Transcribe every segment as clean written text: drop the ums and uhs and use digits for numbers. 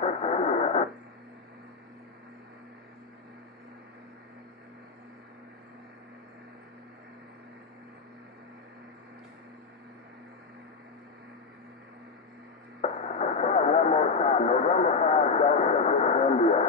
Pacific, India. One more time. November 5, Delta Pacific, India.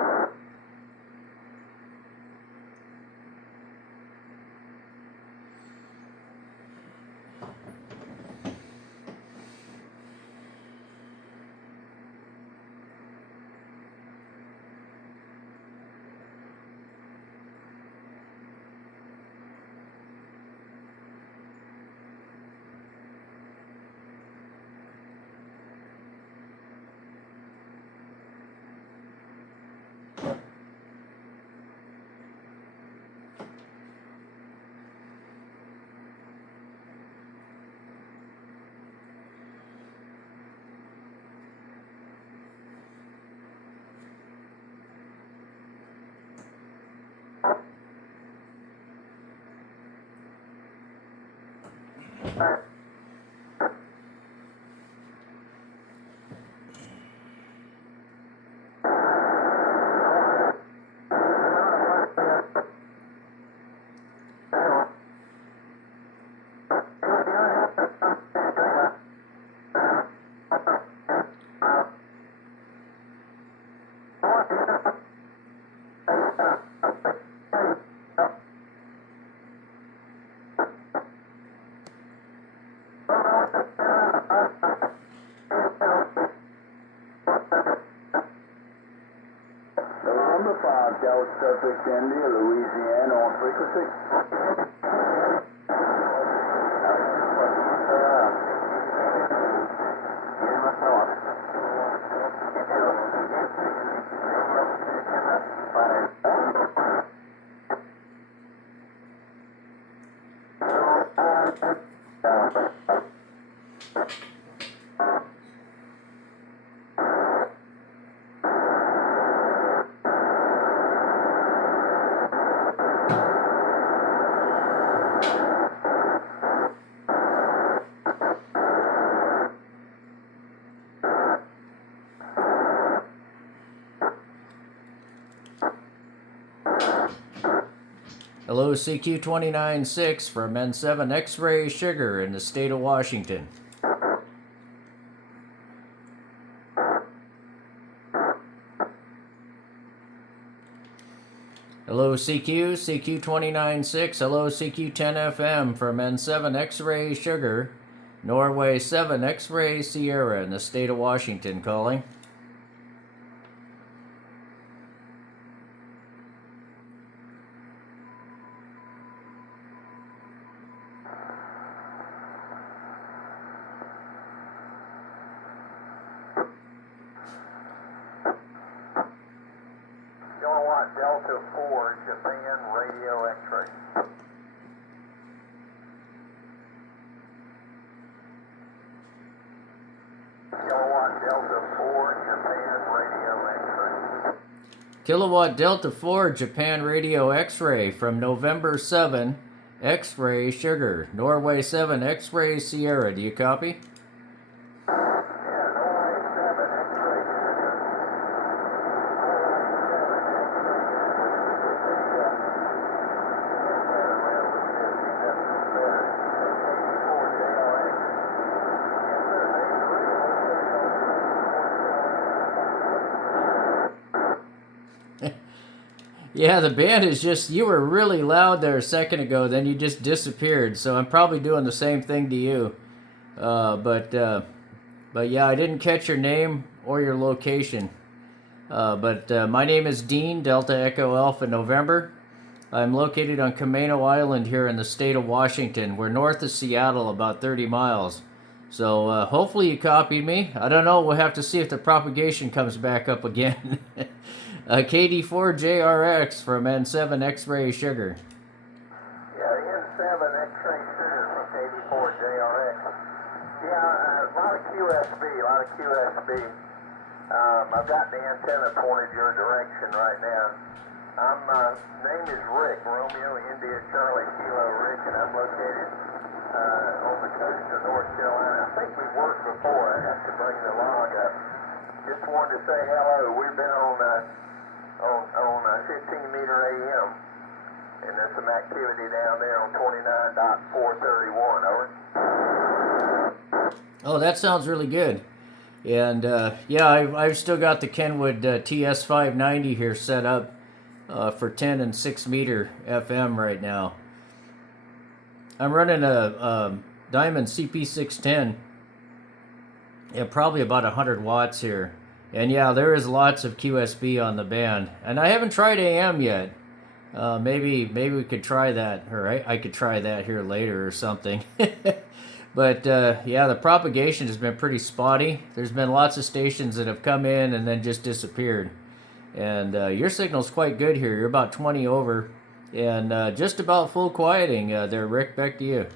November 5, Delta Pacific, India, Louisiana on frequency. Hello, CQ296 from N7 X-Ray Sugar in the state of Washington. Hello, CQ296. Hello, CQ10FM from N7 X-Ray Sugar, Norway 7 X-Ray Sierra in the state of Washington calling. Kilowatt Delta 4, Japan Radio X-ray. Kilowatt Delta 4, Japan Radio X-ray. Kilowatt Delta 4 Japan Radio X-Ray from November 7 X-Ray Sugar, Norway 7 X-Ray Sierra. Do you copy? Yeah, the band is just, you were really loud there a second ago, then you just disappeared, so I'm probably doing the same thing to you. But yeah, I didn't catch your name or your location. But my name is Dean, Delta Echo Alpha November. I'm located on Camano Island here in the state of Washington. We're north of Seattle, about 30 miles. So hopefully you copied me. I don't know, we'll have to see if the propagation comes back up again. KD4JRX from N7 X-Ray Sugar. Yeah, N7 X-ray Sugar from KD4JRX. Yeah, a lot of QSB. I've got the antenna pointed your direction right now. Name is Rick, Romeo India Charlie Kilo Rick, and I'm located on the coast of North Carolina. I think we've worked before. I have to bring the log up. Just wanted to say hello. We've been on 15 meter AM, and there's some activity down there on 29.431. Over. Oh, that sounds really good. And yeah, I've still got the Kenwood TS590 here set up for 10 and 6 meter FM right now. I'm running a Diamond CP610. Yeah, probably about 100 watts here. And yeah, there is lots of QSB on the band. And I haven't tried AM yet. Maybe we could try that, or I could try that here later or something. But yeah, the propagation has been pretty spotty. There's been lots of stations that have come in and then just disappeared. And your signal's quite good here. You're about 20 over, and just about full quieting there, Rick. Back to you.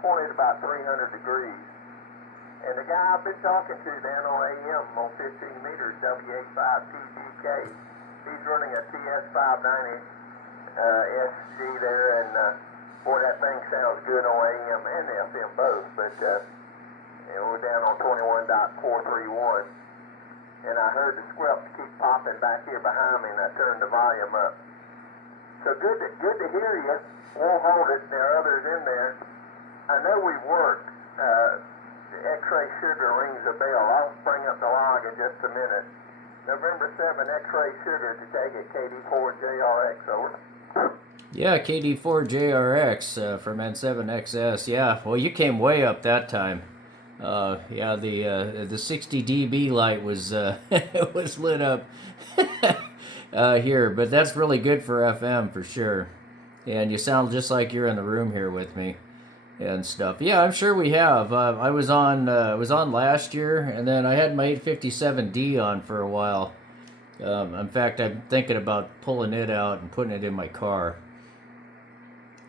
Pointed about 300 degrees. And the guy I've been talking to down on AM on 15 meters, W85TGK, he's running a TS590 SG there, and boy, that thing sounds good on AM and FM both, but we're down on 21.431, and I heard the squelch keep popping back here behind me, and I turned the volume up. So good to hear you. Won't hold it, there are others in there. I know we work. X-ray sugar rings a bell. I'll bring up the log in just a minute. November 7, X-ray sugar to take it, KD4JRX, over. Yeah, KD4JRX from N7XS. Yeah, well, you came way up that time. Yeah, the 60 dB light was was lit up here, but that's really good for FM for sure. And you sound just like you're in the room here with me and stuff. Yeah, I'm sure we have. I was on last year, and then I had my 857D on for a while. In fact, I'm thinking about pulling it out and putting it in my car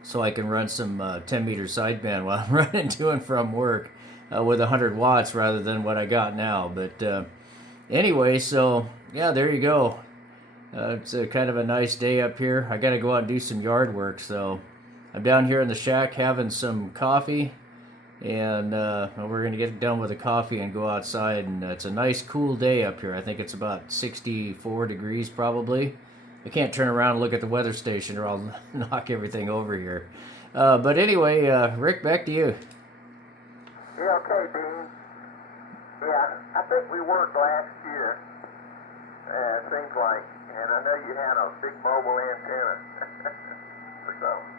so I can run some 10 meter sideband while I'm running to and from work with 100 watts rather than what I got now. But anyway, so yeah, there you go. It's a kind of a nice day up here. I got to go out and do some yard work, so I'm down here in the shack having some coffee, and we're going to get done with the coffee and go outside, and it's a nice cool day up here. I think it's about 64 degrees probably. I can't turn around and look at the weather station or I'll knock everything over here. But anyway, Rick, back to you. Yeah, okay, Dean. Yeah, I think we worked last year, it seems like, and I know you had a big mobile antenna for something.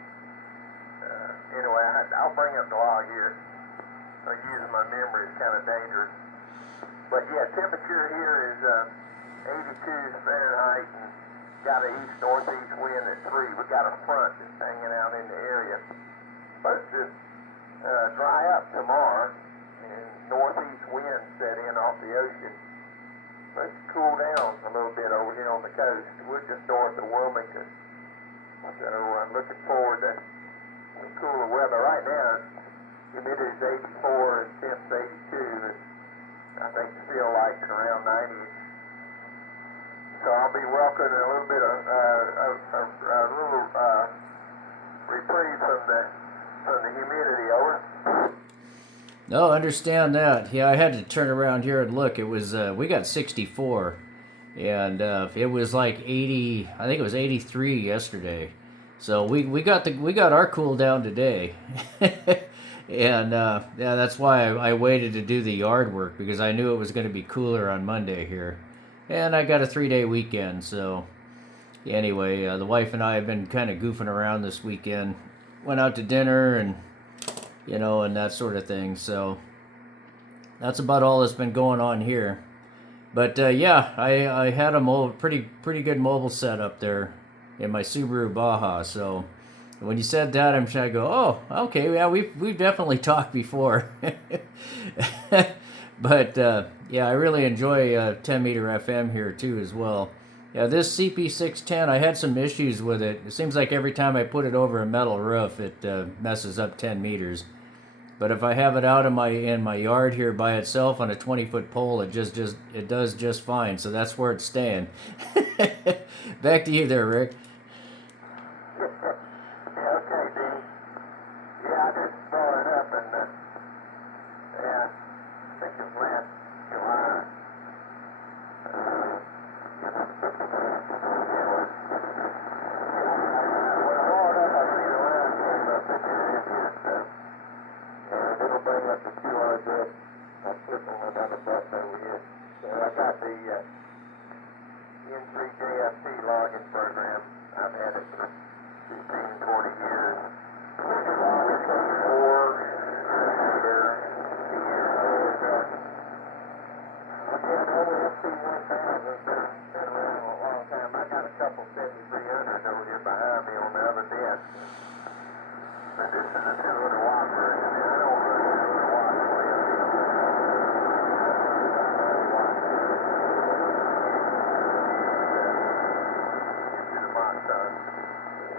Anyway, I'll bring up the log here. Using my memory is kind of dangerous. But yeah, temperature here is 82 Fahrenheit and got an east-northeast wind at 3. We got a front that's hanging out in the area. Supposed to dry up tomorrow, and northeast wind set in off the ocean. Supposed to cool down a little bit over here on the coast. We're just north of Wilmington. So I'm looking forward to some cooler weather. Right now, humidity is 84 and temps 82. And I think the feel like it's around 90. So I'll be welcoming a little bit of reprieve from the humidity. Over. No, understand that. Yeah, I had to turn around here and look. It was we got 64, and it was like 80. I think it was 83 yesterday. So we got our cool down today, and yeah, that's why I waited to do the yard work, because I knew it was going to be cooler on Monday here, and I got a 3-day weekend. So anyway, the wife and I have been kind of goofing around this weekend. Went out to dinner and and that sort of thing. So that's about all that's been going on here. But yeah, I had a pretty good mobile set up there in my Subaru Baja. So when you said that, I'm trying to go, oh, okay, yeah, we've definitely talked before. But yeah, I really enjoy 10 meter FM here too as well. Yeah, this CP610, I had some issues with it. It seems like every time I put it over a metal roof, it messes up 10 meters. But if I have it out in my yard here by itself on a 20-foot pole, it it does just fine. So that's where it's staying. Back to you there, Rick. Yeah, okay, Dean. Yeah, I just brought it up and, yeah, I think it was last July. When I brought it up, I see the line came up at the end here, so, and it'll bring up the QR address. I'll flip them on the bus over here. So I got the, N3JFT login program. I've had it for 15, 20 years. I got a couple 7300s over here behind me on the other desk. But this is a 200 watt version, and I don't run 200 watts for you.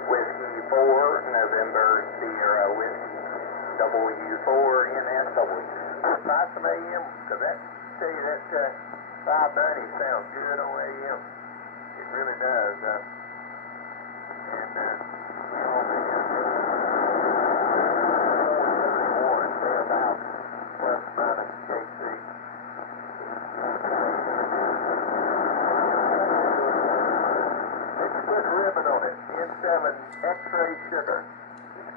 Whiskey 4, November Sierra Whiskey, W4 NSW. 5 from AM, because that, tell you that 590 sounds good on AM. It really does. And we all think it's 471, thereabouts, plus minus KC. It's put ribbon on it, N7 X-ray sugar,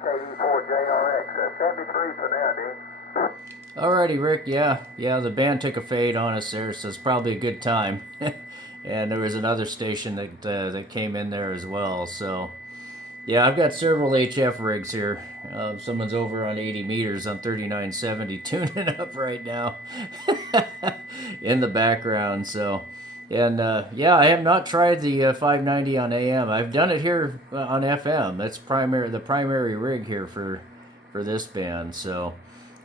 KD4JRX, 73 for now, Dean. Alrighty, Rick. Yeah, the band took a fade on us there, so it's probably a good time. And there was another station that came in there as well. So, yeah, I've got several HF rigs here. Someone's over on 80 meters on 3970 tuning up right now in the background. So, and yeah, I have not tried the 590 on AM. I've done it here on FM. That's the primary rig here for this band. So.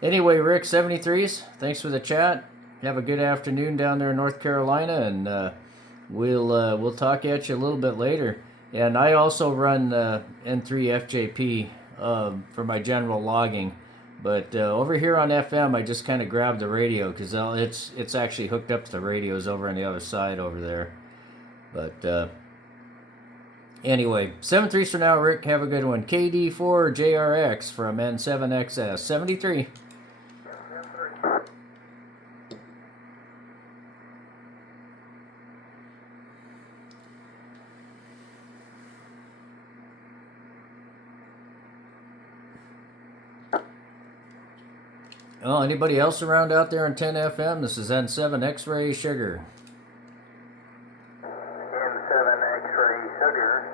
Anyway, Rick, 73s, thanks for the chat. Have a good afternoon down there in North Carolina, and we'll talk at you a little bit later. And I also run N3FJP for my general logging, but over here on FM, I just kind of grabbed the radio because it's actually hooked up to the radios over on the other side over there. But anyway, 73s for now, Rick. Have a good one. KD4JRX from N7XS 73. Oh, anybody else around out there on 10 FM? This is N7 X-Ray Sugar. N7 X-Ray Sugar,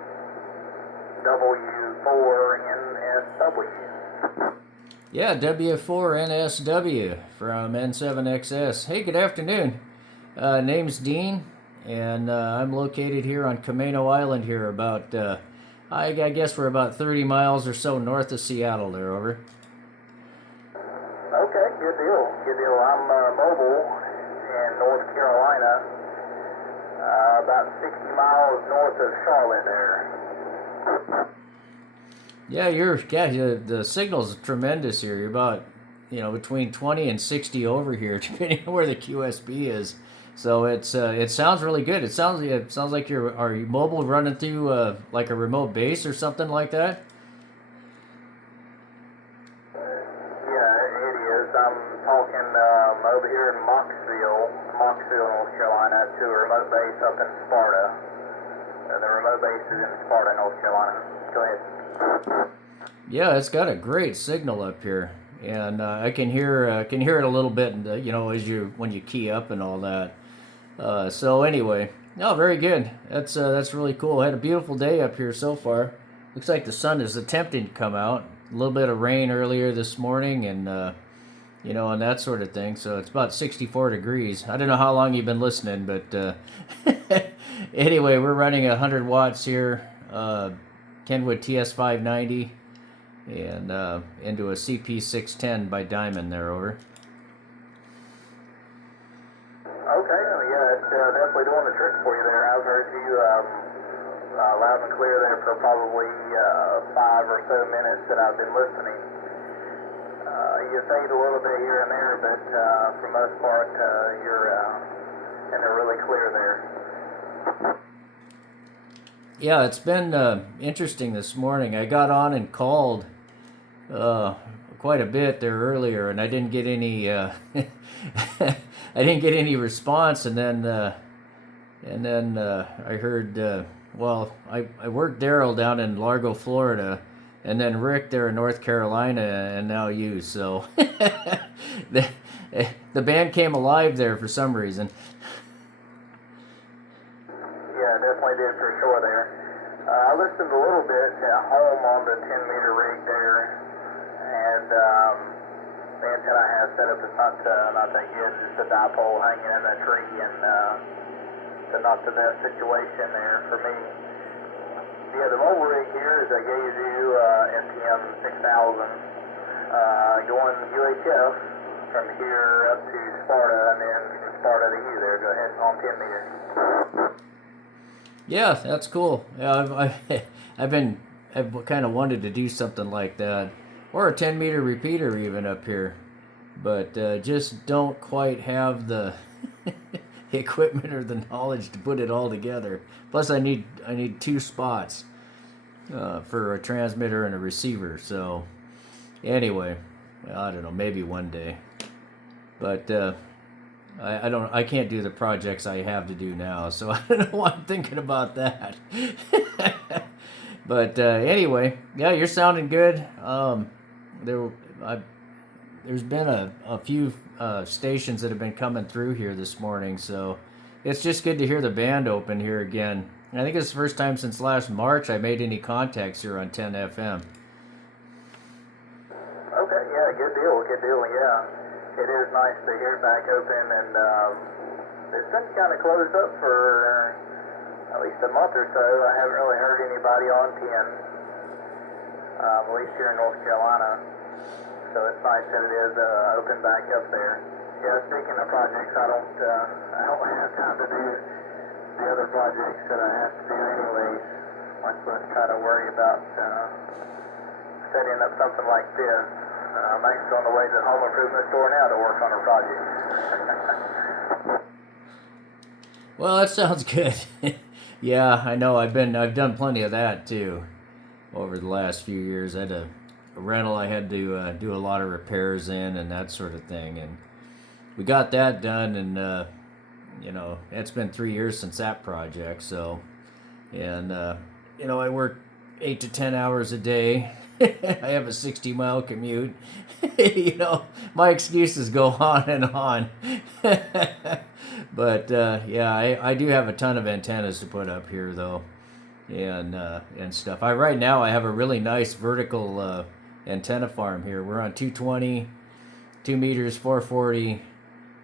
W4 NSW. Yeah, W4NSW from N7XS. Hey, good afternoon. Name's Dean, and I'm located here on Camano Island here about, I guess we're about 30 miles or so north of Seattle there, over. Okay, good deal. I'm mobile in North Carolina, about 60 miles north of Charlotte there. Yeah, the signal's tremendous here. You're about, between 20 and 60 over here, depending on where the QSB is. So it sounds really good. It sounds like are you mobile running through like a remote base or something like that? Talking over here in Moxville, North Carolina, to a remote base up in Sparta. The remote base is in Sparta, North Carolina. Go ahead. Yeah, it's got a great signal up here, and I can hear it a little bit, when you key up and all that. So anyway, no, very good. That's really cool. I had a beautiful day up here so far. Looks like the sun is attempting to come out. A little bit of rain earlier this morning, and and that sort of thing. So it's about 64 degrees. I don't know how long you've been listening, but anyway, we're running 100 watts here, Kenwood TS590, and into a CP610 by Diamond there, over. Okay, yeah, it's definitely doing the trick for you there. I was very heard you loud and clear there for probably 5 or so minutes that I've been listening. You fade a little bit here and there, but for the most part, you're and they're really clear there. Yeah, it's been interesting this morning. I got on and called quite a bit there earlier, and I didn't get any. I didn't get any response, and then I heard. Well, I worked Daryl down in Largo, Florida, and then Rick there in North Carolina, and now you. So the band came alive there for some reason. Yeah, definitely did for sure there. I listened a little bit at home on the 10-meter rig there, and the antenna I have set up is not that good. It's just a dipole hanging in a tree, and so not the best situation there for me. Yeah, the mobile rig here is I gave you NPM 6000 going UHF from here up to Sparta, and then from Sparta to you there. Go ahead on 10 meter. Yeah, that's cool. Yeah, I've kind of wanted to do something like that, or a 10-meter repeater even up here, but just don't quite have the equipment or the knowledge to put it all together. Plus, I need 2 spots for a transmitter and a receiver. So, anyway, I don't know, maybe one day, but. I can't do the projects I have to do now, so I don't know why I'm thinking about that. But anyway, yeah, you're sounding good. There's been a few stations that have been coming through here this morning, so it's just good to hear the band open here again. I think it's the first time since last March I made any contacts here on 10 FM. Okay, yeah, good deal, yeah. It is nice to hear it back open, and it's been kind of closed up for at least a month or so. I haven't really heard anybody on 10, at least here in North Carolina. So it's nice that it is open back up there. Yeah, speaking of projects, I don't have time to do the other projects that I have to do anyways. Much less try to worry about setting up something like this. I'm actually on the way to the home improvement store now to work on a project. Well, that sounds good. Yeah, I know. I've done plenty of that too over the last few years. I had a rental I had to do a lot of repairs in and that sort of thing, and we got that done. And it's been 3 years since that project. So, and I work 8 to 10 hours a day. I have a 60-mile commute. My excuses go on and on. But yeah, I do have a ton of antennas to put up here though, and stuff. Right now I have a really nice vertical antenna farm here. We're on 220, 2 meters, 440.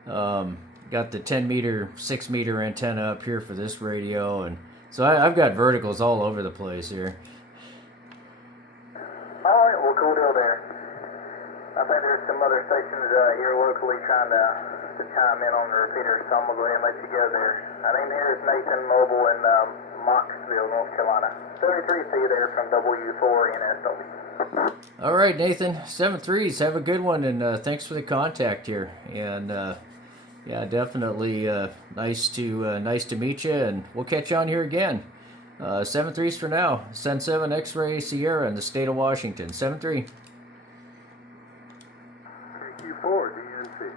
Got the 10-meter, 6-meter antenna up here for this radio, and so I've got verticals all over the place here. Alright, well, cool deal there. I think there's some other stations here locally trying to chime in on the repeater, so I'm going to go ahead and let you go there. My name here is Nathan Mobile in Mocksville, North Carolina. 73C there from W4NSW. All right, Nathan. 7-3s. Have a good one, and thanks for the contact here. And yeah, definitely nice to meet you, and we'll catch you on here again. 7-3s for now. Send 7 X-Ray Sierra in the state of Washington. 7-3. KQ4 DNC.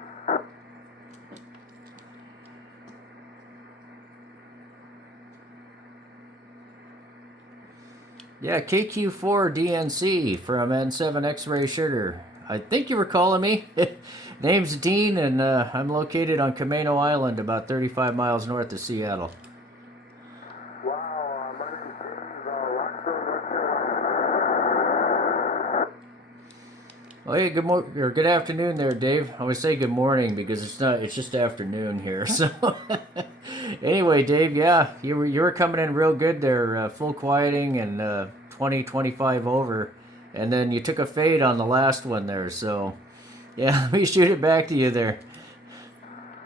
Yeah, KQ4 DNC from N7 X-Ray Sugar. I think you were calling me. Name's Dean, and I'm located on Camano Island, about 35 miles north of Seattle. Wow, my name is Dave, Roxborough, North Carolina. Oh, hey, good afternoon there, Dave. I would say good morning because it's just afternoon here. So anyway, Dave, yeah, you were coming in real good there, full quieting and 20-25 over, and then you took a fade on the last one there. So yeah, let me shoot it back to you there.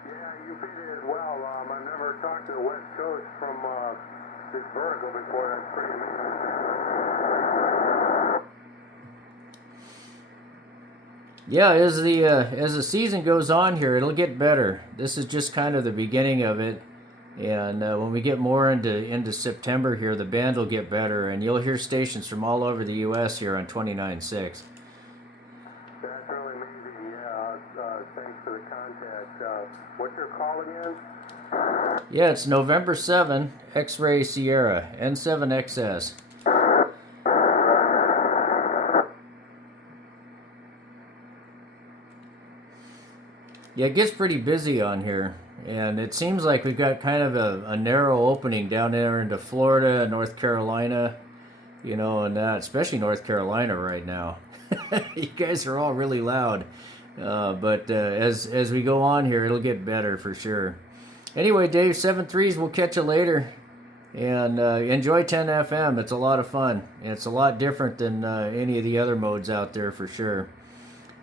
Yeah, you beat it as well. I never talk to the West Coast from this vertical before. That's pretty neat. Yeah, as the season goes on here, it'll get better. This is just kind of the beginning of it, and when we get more into September here, the band will get better, and you'll hear stations from all over the U.S. here on 29.6. That's really amazing. Yeah. Thanks for the contact. What's your call again? Yeah, it's November 7, X-Ray Sierra, N7XS. Yeah, it gets pretty busy on here, and it seems like we've got kind of a narrow opening down there into Florida, North Carolina, you know, and especially North Carolina right now. You guys are all really loud, but as we go on here, it'll get better for sure. Anyway, Dave, 7.3s, we'll catch you later, and enjoy 10 FM. It's a lot of fun, and it's a lot different than any of the other modes out there for sure.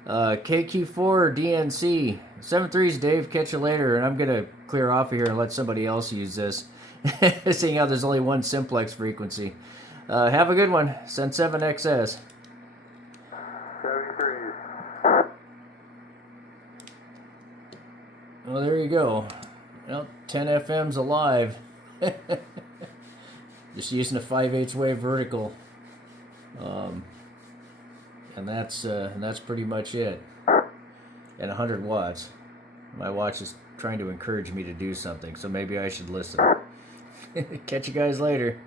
KQ4 DNC 7.3s, Dave, catch you later, and I'm gonna clear off of here and let somebody else use this, seeing how there's only one simplex frequency. Have a good one. Send 7XS. 73. Well, there you go. Well, 10 FM's alive. Just using a 5/8 wave vertical. And that's pretty much it. And 100 watts. My watch is trying to encourage me to do something, so maybe I should listen. Catch you guys later.